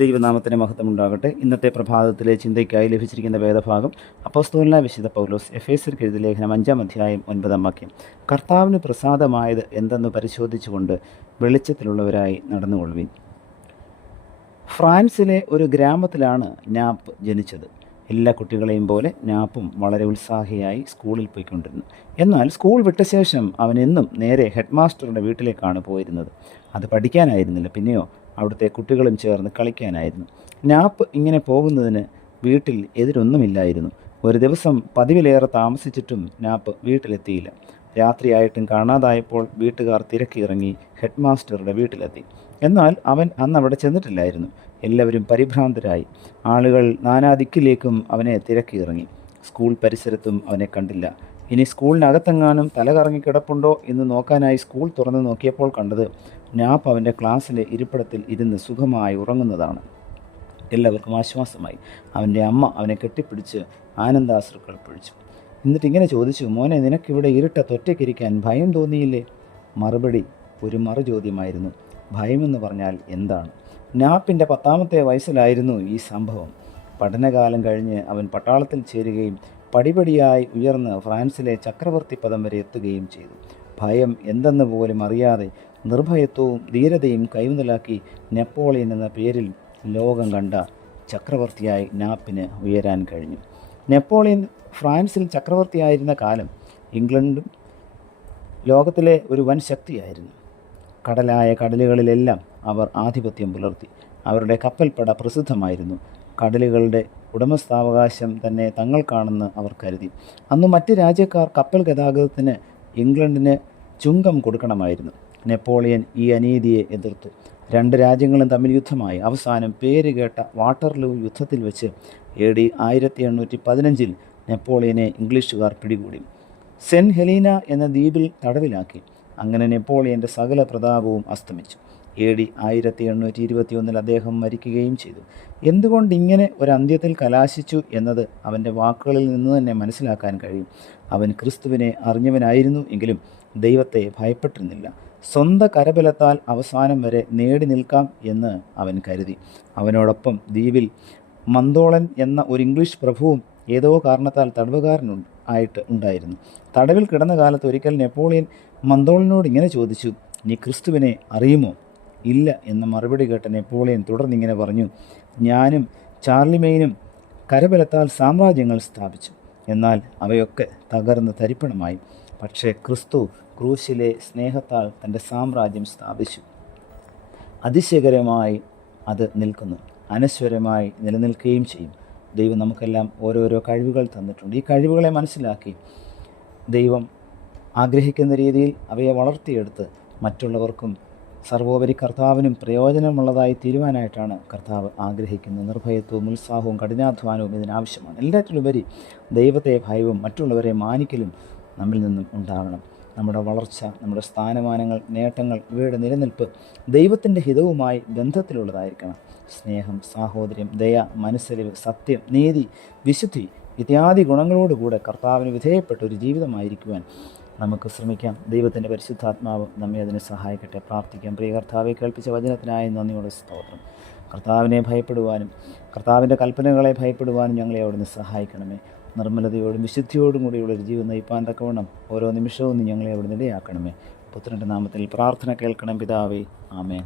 ദൈവനാമത്തിന് മഹത്വമുണ്ടാകട്ടെ. ഇന്നത്തെ പ്രഭാതത്തിലെ ചിന്തയ്ക്കായി ലഭിച്ചിരിക്കുന്ന വേദഭാഗം അപ്പോസ്തലനായ വിശുദ്ധ പൗലോസ് എഫേസ്യർക്ക് എഴുതിയ ലേഖനം 5-ാം അധ്യായം 9-ാം വാക്യം. കർത്താവിന് പ്രസാദമായത് എന്തെന്ന് പരിശോധിച്ചുകൊണ്ട് വെളിച്ചത്തിലുള്ളവരായി നടന്നുകൊള്ളുവിൻ. ഫ്രാൻസിലെ ഒരു ഗ്രാമത്തിലാണ് നാപ്പ് ജനിച്ചത്. എല്ലാ കുട്ടികളെയും പോലെ നാപ്പും വളരെ ഉത്സാഹിയായി സ്കൂളിൽ പോയിക്കൊണ്ടിരുന്നു. എന്നാൽ സ്കൂൾ വിട്ട ശേഷം അവൻ എന്നും നേരെ ഹെഡ് മാസ്റ്ററുടെ വീട്ടിലേക്കാണ് പോയിരുന്നത്. അത് പഠിക്കാനായിരുന്നില്ല, പിന്നെയോ അവിടുത്തെ കുട്ടികളും ചേർന്ന് കളിക്കാനായിരുന്നു. നാപ്പ് ഇങ്ങനെ പോകുന്നതിന് വീട്ടിൽ എതിരൊന്നുമില്ലായിരുന്നു. ഒരു ദിവസം പതിവിലേറെ താമസിച്ചിട്ടും നാപ്പ് വീട്ടിലെത്തിയില്ല. രാത്രിയായിട്ടും കാണാതായപ്പോൾ വീട്ടുകാർ തിരക്കിയിറങ്ങി ഹെഡ് മാസ്റ്ററുടെ വീട്ടിലെത്തി. എന്നാൽ അവൻ അന്ന് അവിടെ ചെന്നിട്ടില്ലായിരുന്നു. എല്ലാവരും പരിഭ്രാന്തരായി. ആളുകൾ നാനാദിക്കിലേക്കും അവനെ തിരക്കിയിറങ്ങി. സ്കൂൾ പരിസരത്തും അവനെ കണ്ടില്ല. ഇനി സ്കൂളിനകത്തെങ്ങാനും തലകറങ്ങി കിടപ്പുണ്ടോ എന്ന് നോക്കാനായി സ്കൂൾ തുറന്നു നോക്കിയപ്പോൾ കണ്ടത് നാപ്പ് അവൻ്റെ ക്ലാസ്സിലെ ഇരിപ്പിടത്തിൽ ഇരുന്ന് സുഖമായി ഉറങ്ങുന്നതാണ്. എല്ലാവർക്കും ആശ്വാസമായി. അവൻ്റെ അമ്മ അവനെ കെട്ടിപ്പിടിച്ച് ആനന്ദാശ്രുക്കൾ പൊഴിച്ചു. എന്നിട്ട് ഇങ്ങനെ ചോദിച്ചു, മോനെ, നിനക്കിവിടെ ഇരുട്ടത്ത് ഒറ്റയ്ക്കിരിക്കാൻ ഭയം തോന്നിയില്ലേ? മറുപടി ഒരു മറുചോദ്യമായിരുന്നു. ഭയമെന്ന് പറഞ്ഞാൽ എന്താണ്? നാപ്പിൻ്റെ 10ാമത്തെ വയസ്സിലായിരുന്നു ഈ സംഭവം. പഠനകാലം കഴിഞ്ഞ് അവൻ പട്ടാളത്തിൽ ചേരുകയും പടിപടിയായി ഉയർന്ന് ഫ്രാൻസിലെ ചക്രവർത്തി പദം വരെ എത്തുകയും ചെയ്തു. ഭയം എന്തെന്ന് പോലും അറിയാതെ നിർഭയത്വവും ധീരതയും കൈമുതലാക്കി നെപ്പോളിയൻ എന്ന പേരിൽ ലോകം കണ്ട ചക്രവർത്തിയായി നാപ്പിന് ഉയരാൻ കഴിഞ്ഞു. നെപ്പോളിയൻ ഫ്രാൻസിൽ ചക്രവർത്തിയായിരുന്ന കാലം ഇംഗ്ലണ്ടും ലോകത്തിലെ ഒരു വൻ ശക്തിയായിരുന്നു. കടലായ കടലുകളിലെല്ലാം അവർ ആധിപത്യം പുലർത്തി. അവരുടെ കപ്പൽപ്പട പ്രസിദ്ധമായിരുന്നു. കടലുകളുടെ ഉടമസ്ഥാവകാശം തന്നെ തങ്ങൾക്കാണെന്ന് അവർ കരുതി. അന്ന് മറ്റ് രാജ്യക്കാർ കപ്പൽ ഗതാഗതത്തിന് ഇംഗ്ലണ്ടിന് ചുങ്കം കൊടുക്കണമായിരുന്നു. നെപ്പോളിയൻ ഈ അനീതിയെ എതിർത്തു. 2 രാജ്യങ്ങളും തമ്മിൽ യുദ്ധമായി. അവസാനം പേരുകേട്ട വാട്ടർലൂ യുദ്ധത്തിൽ വെച്ച് AD 1815 നെപ്പോളിയനെ ഇംഗ്ലീഷുകാർ പിടികൂടി. സെൻറ്റ് ഹെലീന എന്ന ദ്വീപിൽ തടവിലാക്കി. അങ്ങനെ നെപ്പോളിയൻ്റെ സകല പ്രതാപവും അസ്തമിച്ചു. AD 1821 അദ്ദേഹം മരിക്കുകയും ചെയ്തു. എന്തുകൊണ്ട് ഇങ്ങനെ ഒരു അന്ത്യത്തിൽ കലാശിച്ചു എന്നത് അവൻ്റെ വാക്കുകളിൽ നിന്ന് തന്നെ മനസ്സിലാക്കാൻ കഴിയും. അവൻ ക്രിസ്തുവിനെ അറിഞ്ഞവനായിരുന്നു എങ്കിലും ദൈവത്തെ ഭയപ്പെട്ടിരുന്നില്ല. സ്വന്തം കരബലത്താൽ അവസാനം വരെ നേടി നിൽക്കാം എന്ന് അവൻ കരുതി. അവനോടൊപ്പം ദ്വീപിൽ മന്തോളൻ എന്ന ഒരു ഇംഗ്ലീഷ് പ്രഭുവും ഏതോ കാരണത്താൽ തടവുകാരനായിട്ട് ഉണ്ടായിരുന്നു. തടവിൽ കിടന്ന കാലത്ത് ഒരിക്കൽ നെപ്പോളിയൻ മന്തോളനോട് ഇങ്ങനെ ചോദിച്ചു, നീ ക്രിസ്തുവിനെ അറിയുമോ? ഇല്ല എന്ന മറുപടി കേട്ട നെപ്പോളിയൻ തുടർന്നിങ്ങനെ പറഞ്ഞു, ഞാനും ചാർലിമെയിനും കരബലത്താൽ സാമ്രാജ്യങ്ങൾ സ്ഥാപിച്ചു. എന്നാൽ അവയൊക്കെ തകർന്ന് തരിപ്പണമായി. പക്ഷേ ക്രിസ്തു ക്രൂശിലെ സ്നേഹത്താൽ തൻ്റെ സാമ്രാജ്യം സ്ഥാപിച്ചു. അതിശയകരമായി അത് നിൽക്കുന്നു, അനശ്വരമായി നിലനിൽക്കുകയും ചെയ്യും. ദൈവം നമുക്കെല്ലാം ഓരോരോ കഴിവുകൾ തന്നിട്ടുണ്ട്. ഈ കഴിവുകളെ മനസ്സിലാക്കി ദൈവം ആഗ്രഹിക്കുന്ന രീതിയിൽ അവയെ വളർത്തിയെടുത്ത് മറ്റുള്ളവർക്കും സർവോപരി കർത്താവിനും പ്രയോജനമുള്ളതായി തീരുവാനായിട്ടാണ് കർത്താവ് ആഗ്രഹിക്കുന്നത്. നിർഭയത്വവും ഉത്സാഹവും കഠിനാധ്വാനവും ഇതിനാവശ്യമാണ്. എല്ലാറ്റിലുപരി ദൈവത്തെ ഭയവും മറ്റുള്ളവരെ മാനിക്കലും നമ്മിൽ നിന്നും ഉണ്ടാകണം. നമ്മുടെ വളർച്ച, നമ്മുടെ സ്ഥാനമാനങ്ങൾ, നേട്ടങ്ങൾ, ഇവയുടെ നിലനിൽപ്പ് ദൈവത്തിൻ്റെ ഹിതവുമായി ബന്ധത്തിലുള്ളതായിരിക്കണം. സ്നേഹം, സാഹോദര്യം, ദയ, മനസ്സലിവ്, സത്യം, നീതി, വിശുദ്ധി ഇത്യാദി ഗുണങ്ങളോടുകൂടെ കർത്താവിന് വിധേയപ്പെട്ട ഒരു ജീവിതമായിരിക്കുവാൻ നമുക്ക് ശ്രമിക്കാം. ദൈവത്തിൻ്റെ പരിശുദ്ധാത്മാവ് നമ്മെ അതിന് സഹായിക്കട്ടെ. പ്രാർത്ഥിക്കാം. പ്രിയ കർത്താവെ, കേൾപ്പിച്ച വചനത്തിനായി നന്ദിയോടെ സ്തോത്രം. കർത്താവിനെ ഭയപ്പെടുവാനും കർത്താവിൻ്റെ കൽപ്പനകളെ ഭയപ്പെടുവാനും ഞങ്ങളെ അവിടുന്ന് സഹായിക്കണമേ. നിർമ്മലതയോടും വിശുദ്ധിയോടും കൂടിയുള്ള ഒരു ജീവിതം നയിപ്പാൻ തക്കവണ്ണം ഓരോ നിമിഷവും ഞങ്ങളെ അവിടുന്ന് ഇടയാക്കണമേ. പുത്രൻ്റെ നാമത്തിൽ പ്രാർത്ഥന കേൾക്കണം പിതാവേ. ആമേൻ.